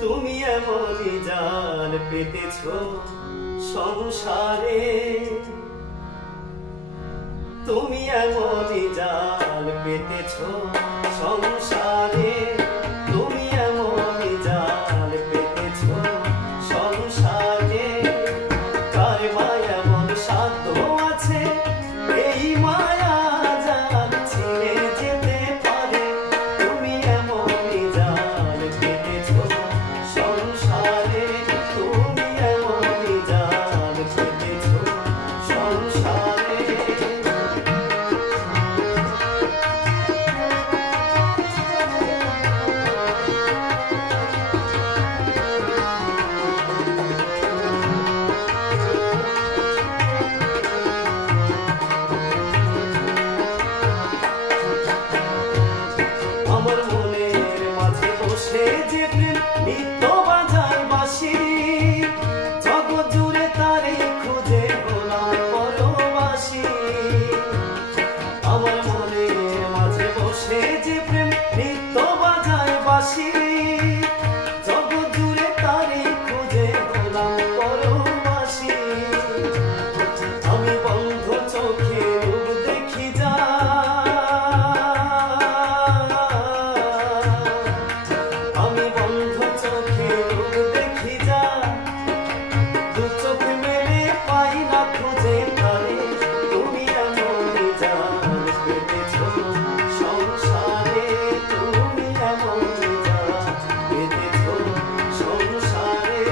তুমি এমনই জাল পেতেছ সংসারে, তুমি এমনই জাল পেতেছ সংসারে, তুমি এমনই জাল পেতেছ সংসারে। কার মায়া মন সাধ্য আছে এই মায়া জাল ছিঁড়ে যেতে পারে, তুমি এমনই জাল পেতেছ সংসারে, তুমি এমনই জাল পেতেছ সংসারে। আমার মনের মাঝে বসে যে প্রেম নিত্য বাজায় বাঁশি, জগৎ জুড়ে তারে খুঁজে গোলাম পরবাসী। আমার মনের মাঝে বসে যে প্রেম নিত্য বাজায় বাঁশি, জগৎ জুড়ে তারে খুঁজে গোলাম পরবাসী। আমি বন্ধ চোখে রূপ দেখি যা, আমি বন্ধ চোখে রূপ দেখি যা, দু চোখ মেলে পাই না খুঁজে তারে, তুমি এমনই জাল পেতেছ সংসারে, তুমি এমনই জাল পেতেছ সংসারে।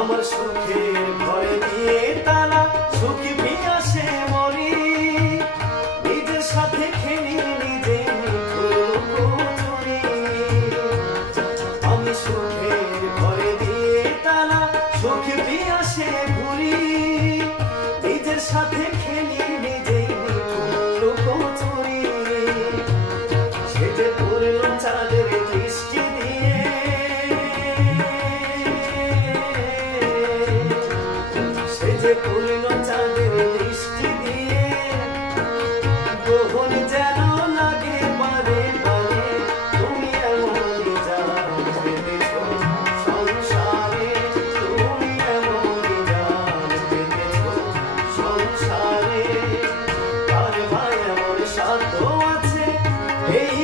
আমার সুখের ঘরে দিয়ে তালা, সুখী পিয়াসে মরি, নিজের সাথে খেলি নিজে চুরি। আমি সুখের ঘরে দিয়ে তালা, সুখী পিয়াসে ঘুরি, নিজের সাথে খেলি নিজে চুরি। সে যে পড়ল চাঁদের দৃষ্টি দিয়ে, সে যে পূর্ণ চাঁদের দৃষ্টি দিয়ে, গ্রহণ যেন লাগে বারে বারে, তুমি এমনই জাল পেতেছ সংসারে, তুমি এমনই জাল পেতেছ সংসারে। কার মায়া মন সাধ্য আছে এই